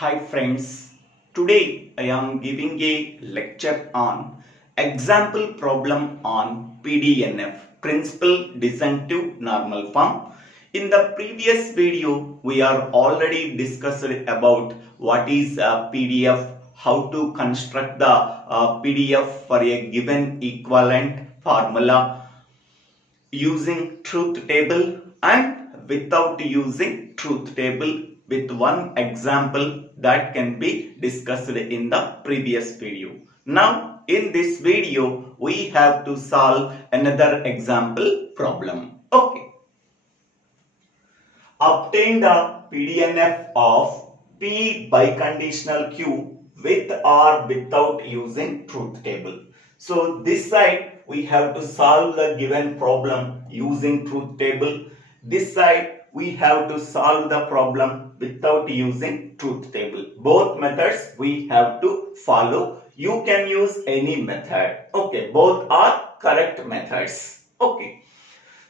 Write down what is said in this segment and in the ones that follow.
Hi friends, today I am giving a lecture on example problem on PDNF, Principal Descent to Normal Form. In the previous video, we are already discussed about what is a PDF, how to construct the PDF for a given equivalent formula using truth table and without using truth table with one example that can be discussed in the previous video. Now in this video we have to solve another example problem. Okay. Obtain the PDNF of P biconditional Q with or without using truth table. So this side we have to solve the given problem using truth table. This side we have to solve the problem without using truth table. Both methods we have to follow. You can use any method. Okay, both are correct methods. Okay.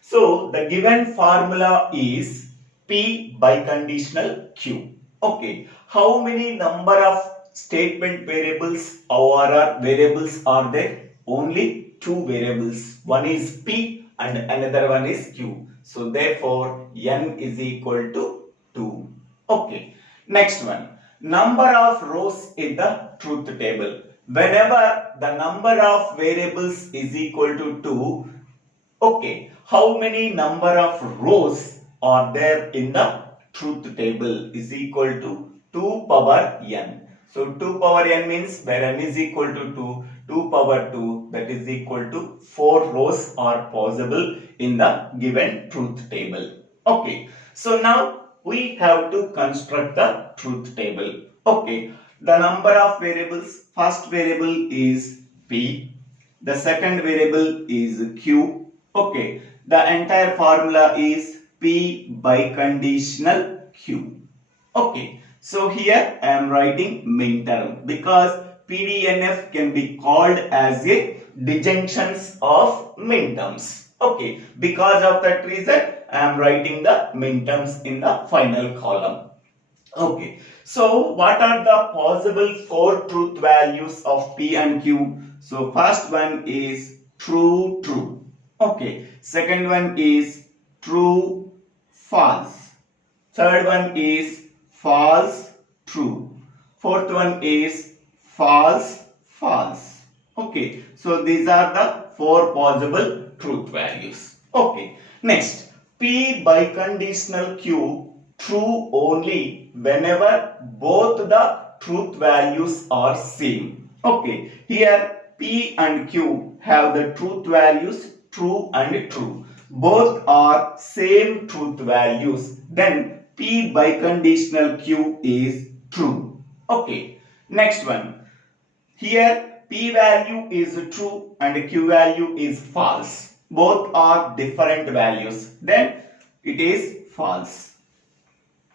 So the given formula is P biconditional Q. Okay. How many number of statement variables or variables are there? Only two variables. One is P and another one is Q. So therefore N is equal to 2. Okay. Next one. Number of rows in the truth table. Whenever the number of variables is equal to 2, okay, how many number of rows are there in the truth table is equal to 2 power n. So 2 power n means where n is equal to 2, 2 power 2, that is equal to 4 rows are possible in the given truth table. Okay, so now we have to construct the truth table. Okay, the number of variables, first variable is P, the second variable is Q. Okay, the entire formula is P biconditional Q. Okay, so here I am writing minterm because PDNF can be called as a disjunctions of minterms. Okay, because of that reason I am writing the minterms in the final column. Okay, so what are the possible four truth values of P and Q? So first one is true, true. Okay, second one is true, false. Third one is false, true. Fourth one is false, false. Okay, so these are the four possible truth values. Okay, next, P biconditional Q true only whenever both the truth values are same. Okay, here P and Q have the truth values true and true. Both are same truth values. Then P biconditional Q is true. Okay. Next one. Here P value is true and Q value is false. Both are different values. Then it is false.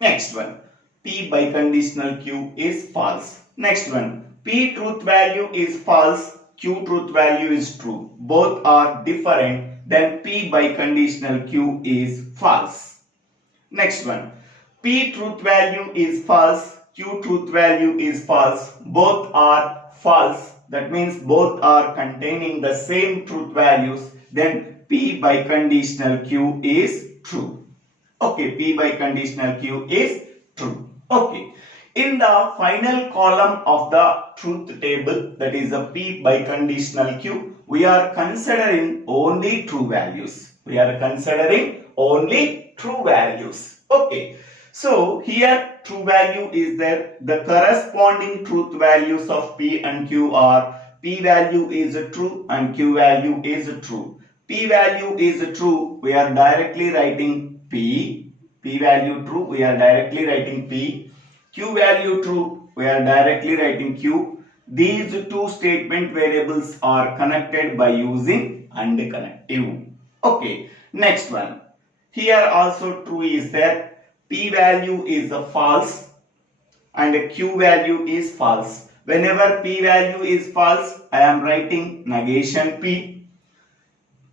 Next one. P biconditional Q is false. Next one. P truth value is false. Q truth value is true. Both are different. Then P biconditional Q is false. Next one. P truth value is false. Q truth value is false. Both are false. That means both are containing the same truth values. Then P biconditional Q is true. Okay, P biconditional Q is true. Okay. In the final column of the truth table, that is a P biconditional Q, we are considering only true values. We are considering only true values. Okay. So here true value is there. The corresponding truth values of P and Q are P value is true and Q value is true. P value is true. We are directly writing P. P value true. We are directly writing P. Q value true, we are directly writing Q. These two statement variables are connected by using AND connective. Okay, next one. Here also true is there. P value is false and Q value is false. Whenever P value is false, I am writing negation P.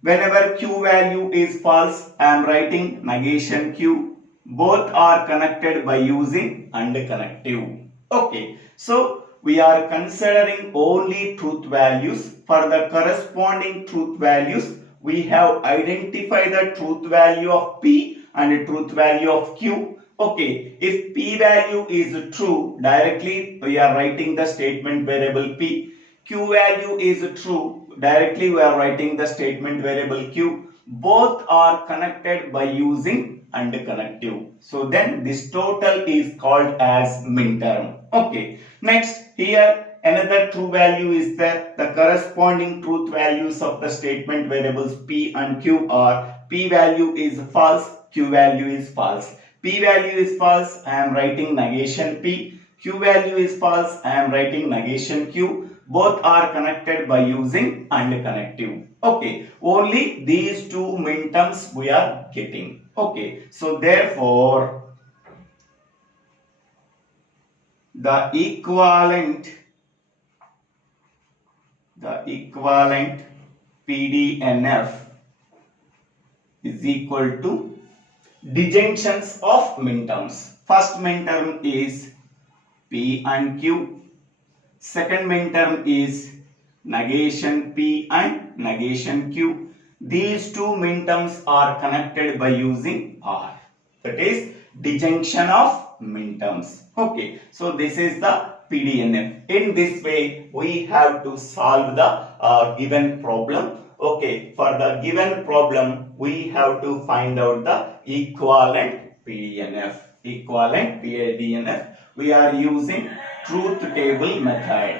Whenever Q value is false, I am writing negation Q. Both are connected by using AND connective. Okay, so we are considering only truth values. For the corresponding truth values, we have identified the truth value of P and truth value of Q. Okay, if P value is true, directly we are writing the statement variable P. Q value is true, directly we are writing the statement variable Q. Both are connected by using AND connective. So then this total is called as minterm. Okay. Next, here another true value is there. The corresponding truth values of the statement variables P and Q are P value is false, Q value is false. P value is false, I am writing negation P. Q value is false, I am writing negation Q. Both are connected by using AND connective. Okay, only these two minterms we are getting. Okay, so therefore the equivalent PDNF is equal to disjunctions of minterms. First minterm is P and Q. Second minterm is negation P and negation Q. These two minterms are connected by using R. That is disjunction of minterms. Okay, so this is the PDNF. In this way, we have to solve the given problem. Okay, for the given problem, we have to find out the equivalent PDNF. Equivalent PDNF. We are using truth table method.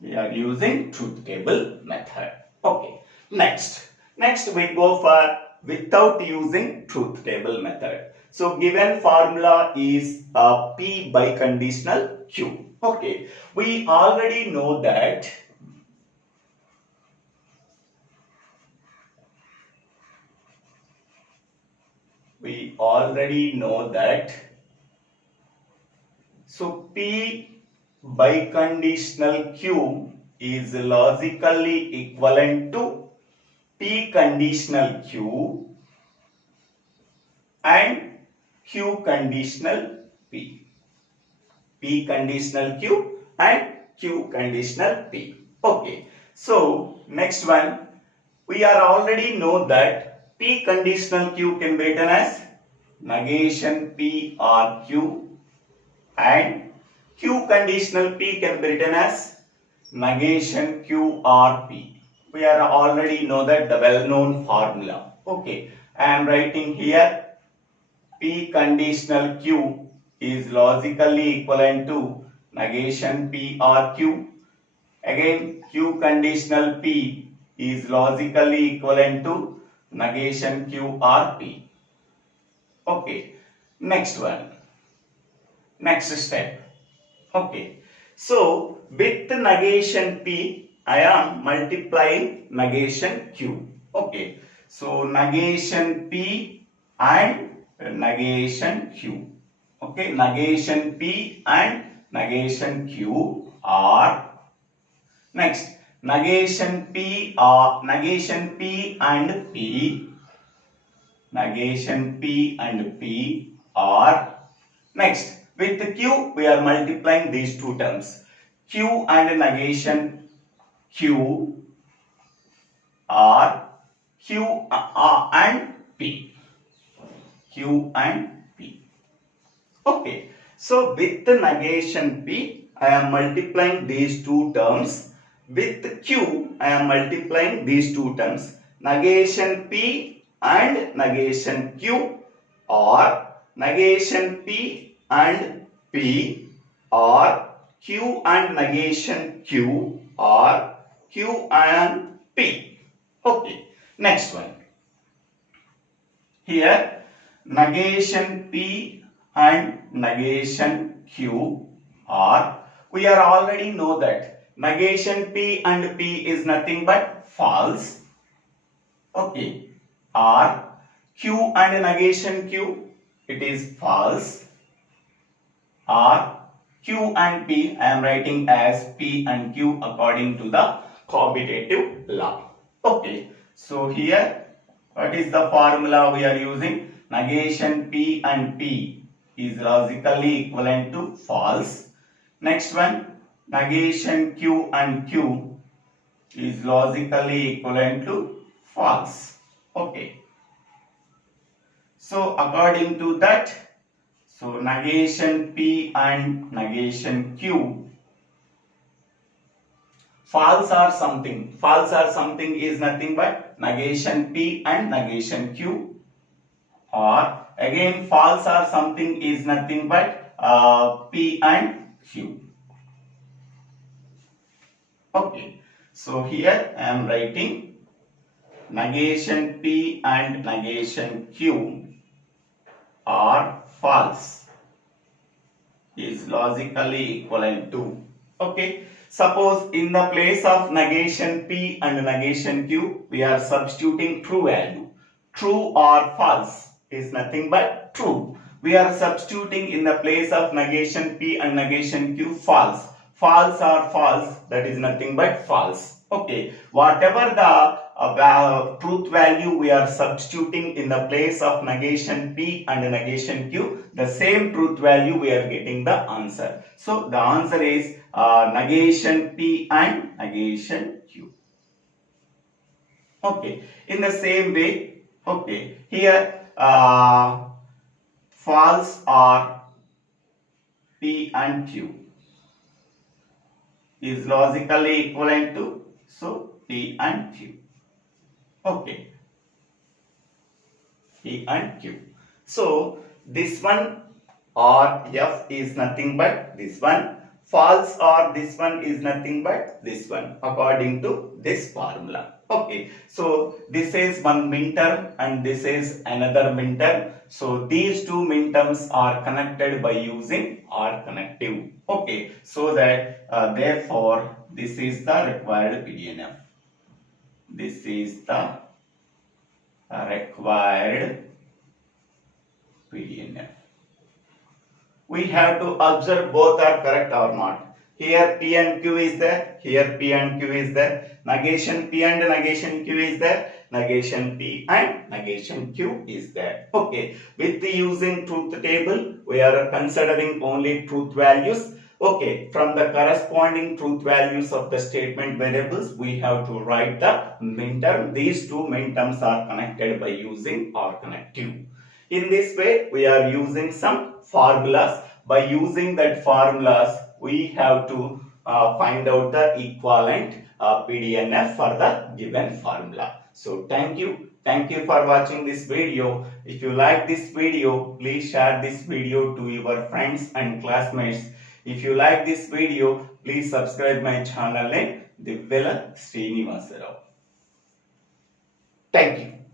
We are using truth table method. Okay. Next we go for without using truth table method. So given formula is P biconditional Q. Okay. We already know that so P biconditional Q is logically equivalent to P conditional Q and Q conditional P. P conditional Q and Q conditional P. Okay. So next one, we are already know that P conditional Q can be written as negation P or Q and Q conditional P can be written as negation Q or P. We are already know that the well-known formula. Okay, I am writing here P conditional Q is logically equivalent to negation P or Q. Again, Q conditional P is logically equivalent to negation Q or P. Okay, next one. Next step. Okay, so with negation P, I am multiplying negation Q. Okay, so negation P and negation Q. Okay, negation P and negation Q are next negation P or negation P and P. Negation P and P are next. With the Q, we are multiplying these two terms. Q and negation Q are Q and P. Q and P. Okay. So with the negation P, I am multiplying these two terms. With Q, I am multiplying these two terms. Negation P and negation Q or negation P and P or Q and negation Q or Q and P. Okay, next one. Here negation P and negation Q are, we are already know that negation P and P is nothing but false. Okay, or Q and negation Q, it is false. Or Q and P, I am writing as P and Q according to the commutative law. Okay, so here what is the formula we are using? negation P and P is logically equivalent to false. Next one, negation Q and Q is logically equivalent to false. Okay. So according to that, so negation P and negation Q, false or something. False or something is nothing but negation P and negation Q, or again false or something is nothing but P and Q. Okay, so here I am writing negation P and negation Q are false is logically equivalent to. Okay, suppose in the place of negation P and negation Q, we are substituting true value. True or false is nothing but true. We are substituting in the place of negation P and negation Q false. False or false, that is nothing but false. Okay, whatever the truth value we are substituting in the place of negation P and negation Q, the same truth value we are getting the answer. So the answer is negation P and negation Q. Okay, in the same way, okay, here false or P and Q is logically equivalent to, so P and Q. Okay, P and Q. So this one or F is nothing but this one. False or this one is nothing but this one according to this formula. Okay, so this is one minterm and this is another minterm. So these two minterms are connected by using OR connective. Okay, so that therefore this is the required PDNF. This is the required PDNF. We have to observe both are correct or not. Here P and Q is there, here P and Q is there, negation P and negation Q is there, negation P and negation Q is there. Okay, with the using truth table, we are considering only truth values. Okay, from the corresponding truth values of the statement variables, we have to write the minterm. These two minterms are connected by using OR connective. In this way, we are using some formulas. By using that formulas, we have to find out the equivalent PDNF for the given formula. So thank you. Thank you for watching this video. If you like this video, please share this video to your friends and classmates. If you like this video, please subscribe my channel name Divvela Srinivasa Rao. Thank you.